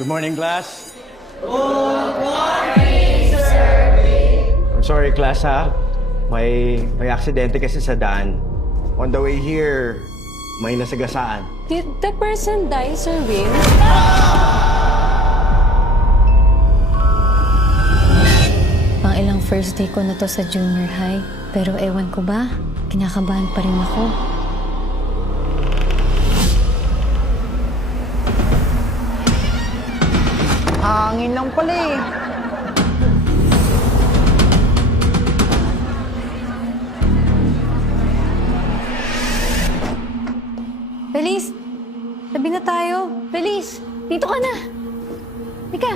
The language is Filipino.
Good morning, class. Good morning, Sir. I'm sorry, class, ha? May aksidente kasi sa daan. On the way here, may nasagasaan. Did the person die, Sir Will? Pang ilang first day ko na to sa junior high. Pero ewan ko ba, kinakabahan pa rin ako. Hangin lang pala eh. Feliz! Tabi na tayo. Feliz! Dito ka na! Halika!